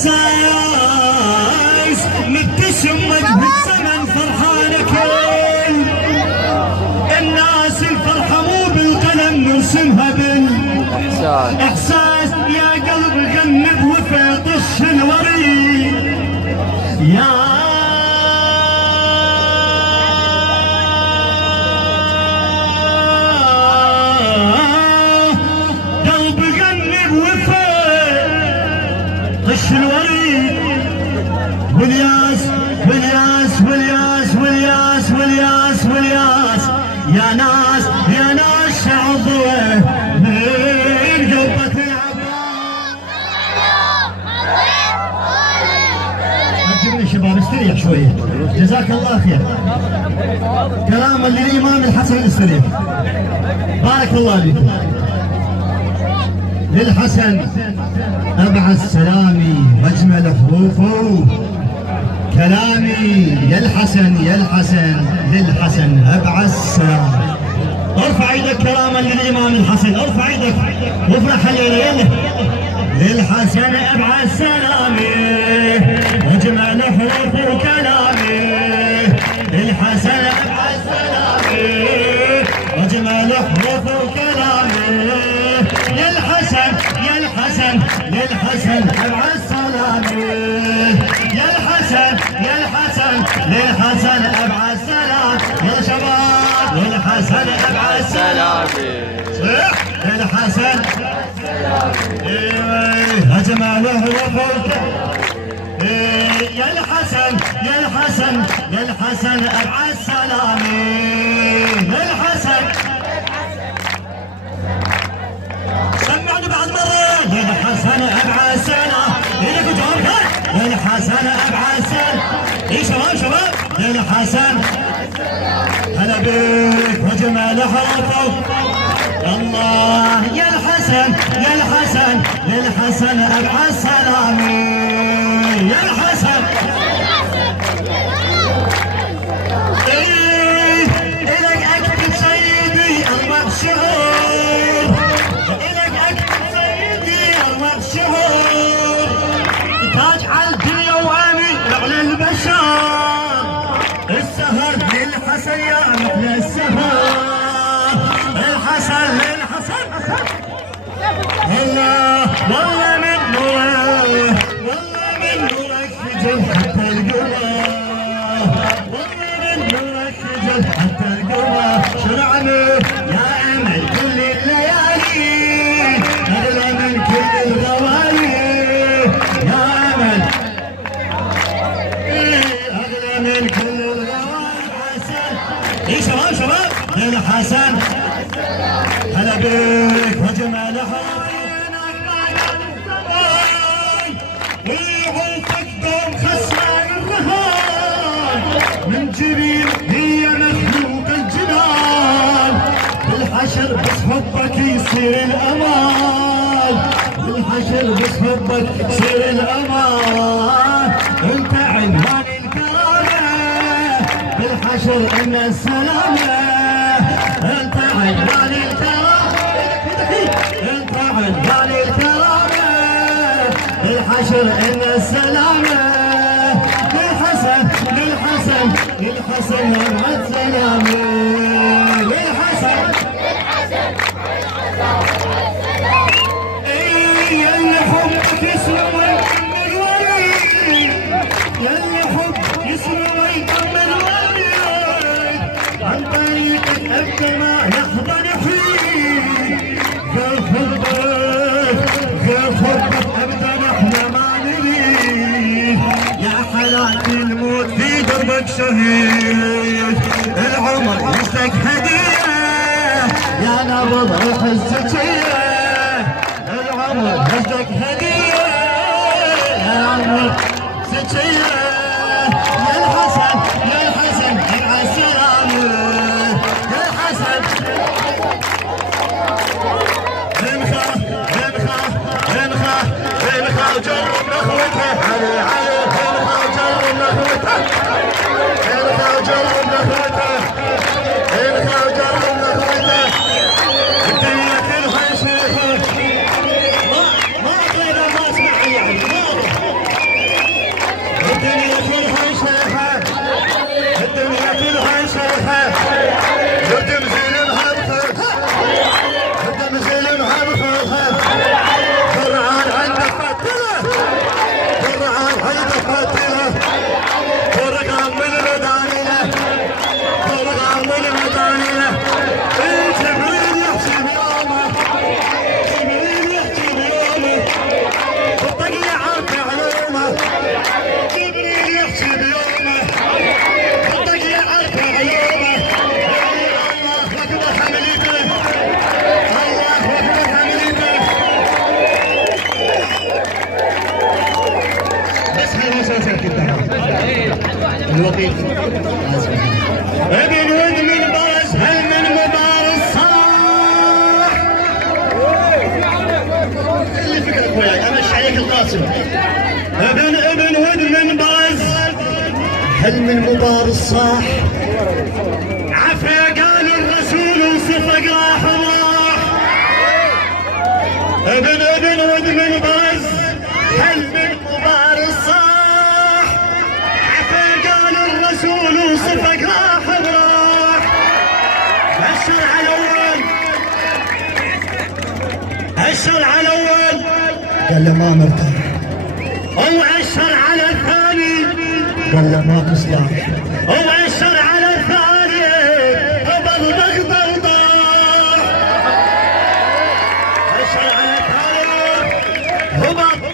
احساس مبتسم وجه الزمن فرحان كل الناس، الفرحه مو بالقلم نرسمها بالاحساس. يا قلب غني بوفا طش الوريد يا الوريد والياس والياس والياس والياس والياس والياس. يا ناس يا ناس شعبوه من قلبة العباس. أجبني شباب استريح شوية جزاك الله خير. كلام للإمام الحسن الاستريح بارك الله فيكم. للحسن أبعث سلامي واجمل حروفه كلامي. يا الحسن يا الحسن للحسن أبعث سلامي. ارفع ايدك كراما للإمام الحسن، ارفع ايدك وافرح الليلة يلا. للحسن أبعث سلامي واجمل حروفه كلامي. للحسن أبعث سلامي واجمل حروفه كلامي. للحسن يا الحسن للحسن أبعث سلامي. يا الحسن يا الحسن للحسن أبعث سلام. يا شباب للحسن أبعث سلامي. للحسن أجمل حروفك. يا الحسن يا الحسن للحسن أبعث سلامي. للحسن سمعني بعد مرة. للحسن أبعث سلام. إلك جوابك للحسن أبعث سلام. إي شباب شباب للحسن هلا بك وجمال حروفك الله. يا الحسن يا الحسن للحسن أبعث سلامي. يا الحسن إلك أكتب سيدي المبشور. إلك أكتب سيدي المبشور. تاج على الدنيا وامي على البشر. السهر للحسن يا محلى السهر. الحسن للحسن والله والله من نورك والله من نورك خجل حتى القمر. والله من نورك خجل حتى القمر. شرعني يا امل كل الليالي اغلى من كل الغوالي. يا امل اغلى من كل الغوالي. حسن اي شباب شباب للحسن هلا بك وجمال حوينك معنا الزمان. ويعوفك دوم خسران الرهان. من جبين هي مخلوق الجنان. بالحشر بس حبك يصير الامان. بالحشر بس حبك يصير الامان. انت عنوان الكرامه بالحشر ان السلامه. انت عنوان الكرامه انت عنوان الكرامه الحشر ان السلامه. للحسن للحسن للحسن مع السلامه. للحسن يلي حبك يسلم ويكم الوريد. يلي حب يسلم ويكم الوريد. عن طريقك ابدا ما يحضن فيك. غير حبك ابدا احنا ما نريد. يا حلال الموت في دربك شهيد. العمر يسلك هديه يا نبض روح الزكيه. العمر يسلك هديه يا عمر زكيه. يا الحسن يا الحسن ابع السلامه. يا الحسن انخا انخا انخا انخا وجرب نخوتها. علي علي انخا وجرب نخوتها. انخا وجرب نخوتها. انخا وجرب نخوتها. الدنيا كلها شيخه ما اعطينا ما اسمع يعني ما الشريف ابن ود من باز هل من مبارز صاح اللي فكرك وياي انا الشريك القاسم ابن ود من باز هل من مبارز صاح عفا قال الرسول وصفق راح وراح ابن ود من باز هل من مبارز صاح عفا قال الرسول وصفق راح وراح الشرع الاول الشرع الاول قال له ما مرتاح وعشر على الثاني قال له ما تصلح وعشر على الثاني بلبغ ضوضاء عشر على الثاني هبط